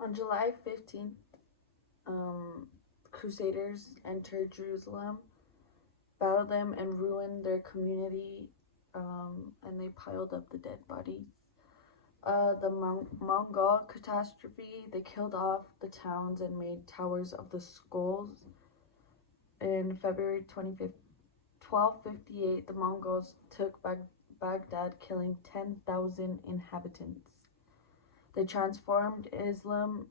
On July 15th, Crusaders entered Jerusalem, battled them, and ruined their community, and they piled up the dead bodies. The Mongol catastrophe, they killed off the towns and made towers of the skulls. In February 25th, 1258, the Mongols took Baghdad, killing 10,000 inhabitants. They transformed Islam,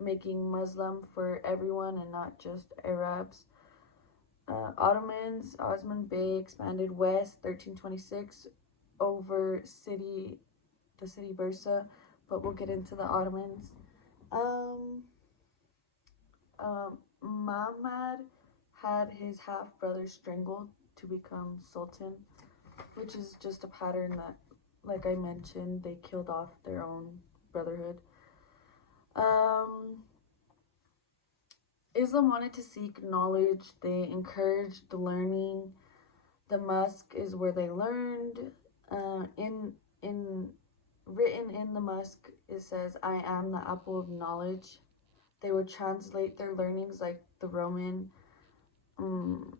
making Muslim for everyone and not just Arabs. Ottomans, Osman Bey expanded west, 1326, over the city Bursa, but we'll get into the Ottomans. Um, Muhammad had his half brother strangled to become sultan, which is just a pattern that, like I mentioned, they killed off their own brotherhood. Um, Islam wanted to seek knowledge. They encouraged the learning. The mosque is where they learned. In written in the mosque, it says, "I am the apple of knowledge." They would translate their learnings like the Roman um,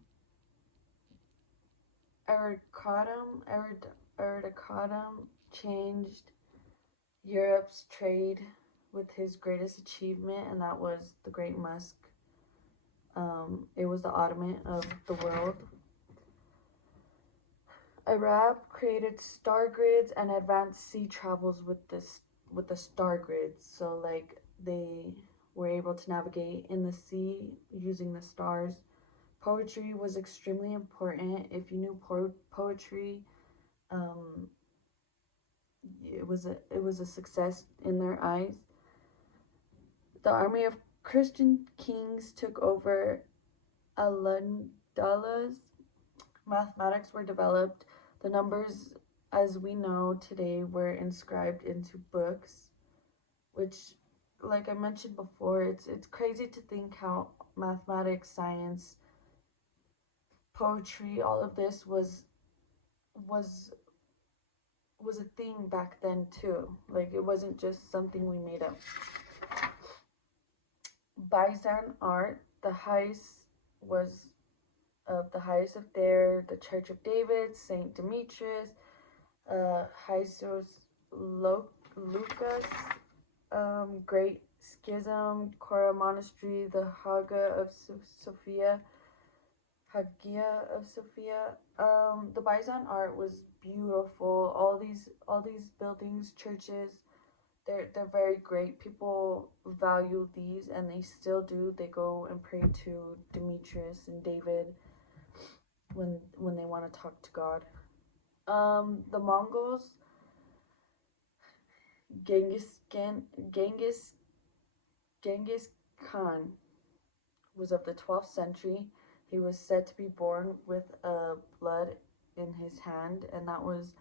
Eridicadum changed Europe's trade with his greatest achievement, and that was the Great Mosque. It was the Ottoman of the world. Arab created star grids and advanced sea travels with the star grids. So like they were able to navigate in the sea using the stars. Poetry was extremely important. If you knew poetry, um, it was a success in their eyes. The army of Christian kings took over Al-Andalus. Mathematics were developed. The numbers, as we know today, were inscribed into books, which, like I mentioned before, it's crazy to think how mathematics, science, poetry, all of this was was a thing back then too. Like it wasn't just something we made up. Byzantine art, the highest was of the highest of there, the Church of David, Saint Demetrius, Jesus Lucas, Great Schism, Cora Monastery, the Sophia, Hagia of Sophia. The Byzantine art was beautiful. All these buildings, churches, they're very great. People value these, and they still do. They go and pray to Demetrius and David when they want to talk to God. The Mongols, Genghis Genghis Khan was of the 12th century. He was said to be born with blood in his hand, and that was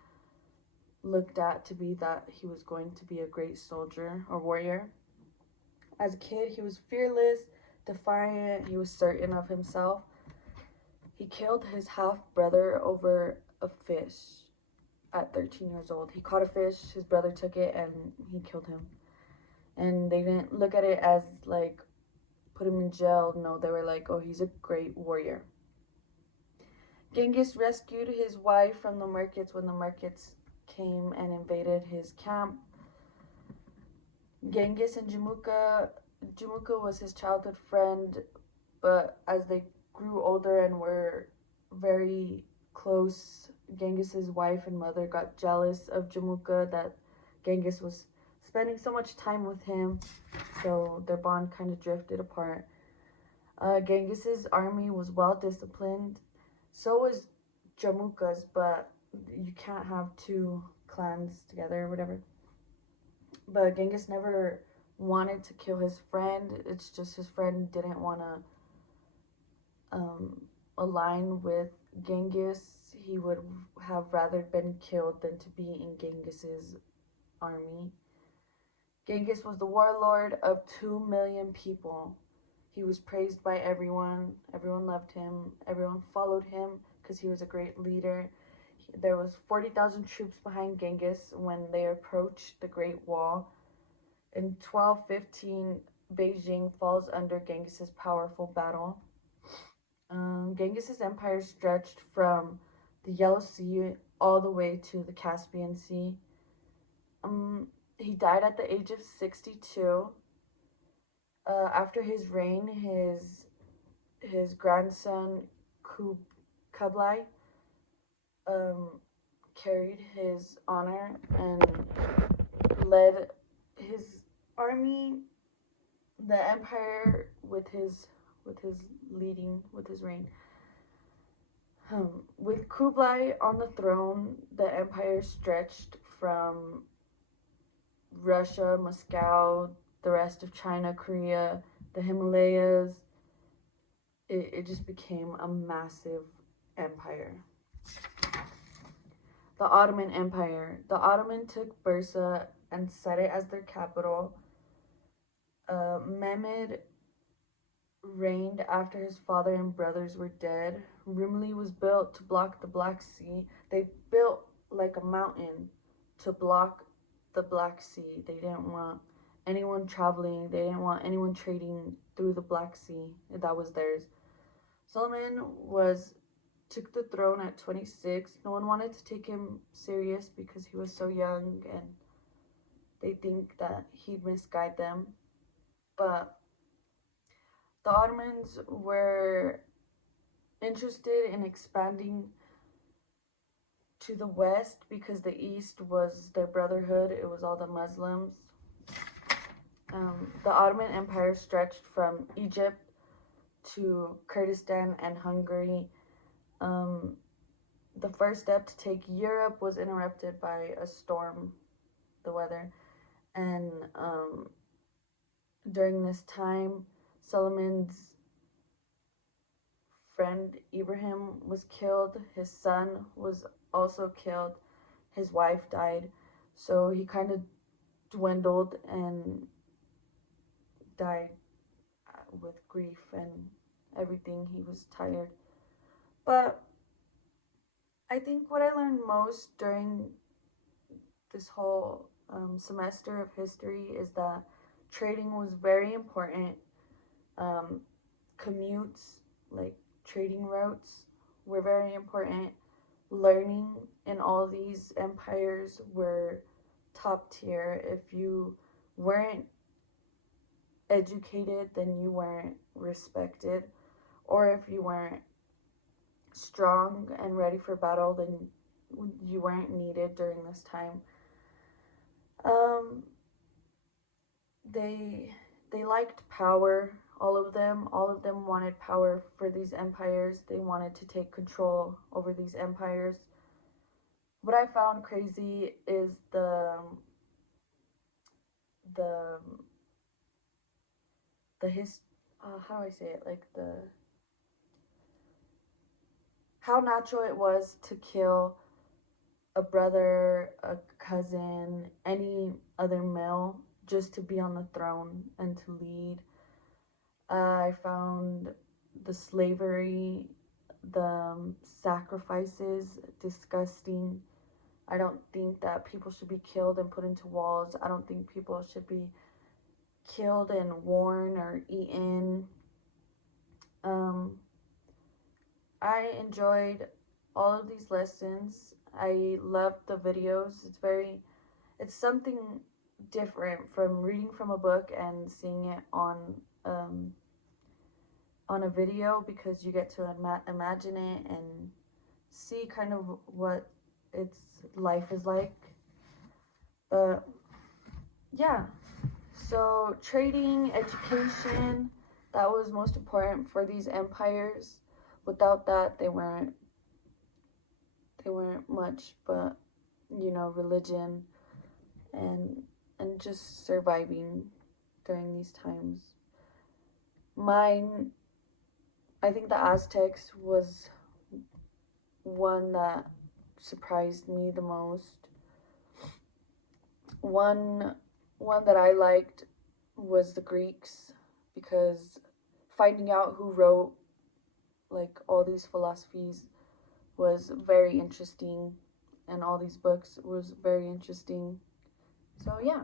looked at to be that he was going to be a great soldier or warrior. As a kid, he was fearless, defiant, he was certain of himself. He killed his half brother over a fish at 13 years old. He caught a fish, his brother took it, and he killed him. And they didn't look at it as like put him in jail. No, they were like, oh, he's a great warrior. Genghis rescued his wife from the Merkits when the Merkits came and invaded his camp. Genghis and Jamuka was his childhood friend, but as they grew older and were very close, Genghis's wife and mother got jealous of Jamuka that Genghis was spending so much time with him, so their bond kind of drifted apart. Genghis's army was well disciplined. So was Jamuka's, but you can't have two clans together or whatever. But Genghis never wanted to kill his friend. It's just his friend didn't want to align with Genghis. He would have rather been killed than to be in Genghis's army. Genghis was the warlord of 2 million people. He was praised by everyone. Everyone loved him. Everyone followed him because he was a great leader. There was 40,000 troops behind Genghis when they approached the Great Wall. In 1215, Beijing falls under Genghis's powerful battle. Genghis's empire stretched from the Yellow Sea all the way to the Caspian Sea. He died at the age of 62. After his reign, his grandson Kublai carried his honor and led his army, the empire, with his reign. With Kublai on the throne, the empire stretched from Russia, Moscow, the rest of China, Korea, the Himalayas. It just became a massive empire. The Ottoman Empire. The Ottoman took Bursa and set it as their capital. Mehmed reigned after his father and brothers were dead. Rumeli was built to block the Black Sea. They built like a mountain to block the Black Sea. They didn't want anyone traveling. They didn't want anyone trading through the Black Sea. That was theirs. Suleiman took the throne at 26. No one wanted to take him serious because he was so young, and they think that he'd misguide them. But the Ottomans were interested in expanding to the west because the east was their brotherhood. It was all the Muslims. The Ottoman Empire stretched from Egypt to Kurdistan and Hungary. The first step to take Europe was interrupted by a storm, the weather, and during this time, Suleiman's friend Ibrahim was killed. His son was also killed. His wife died. So he kind of dwindled and died with grief and everything. He was tired. But I think what I learned most during this whole semester of history is that trading was very important. Commutes, like trading routes, were very important. Learning in all these empires were top tier. If you weren't educated, then you weren't respected. Or if you weren't strong and ready for battle, then you weren't needed during this time. They liked power. All of them wanted power for these empires. They wanted to take control over these empires. What I found crazy is the how do I say it? Like how natural it was to kill a brother, a cousin, any other male just to be on the throne and to lead. I found the slavery, the sacrifices disgusting. I don't think that people should be killed and put into walls. I don't think people should be killed and worn or eaten. I enjoyed all of these lessons. I loved the videos. It's something different from reading from a book and seeing it on a video, because you get to imagine it and see kind of what its life is like. But yeah, so trading, education, that was most important for these empires. Without that, they weren't much, but religion and just surviving during these times. I think the Aztecs was one that surprised me the most. One that I liked was the Greeks, because finding out who wrote like all these philosophies was very interesting, and all these books was very interesting. So yeah.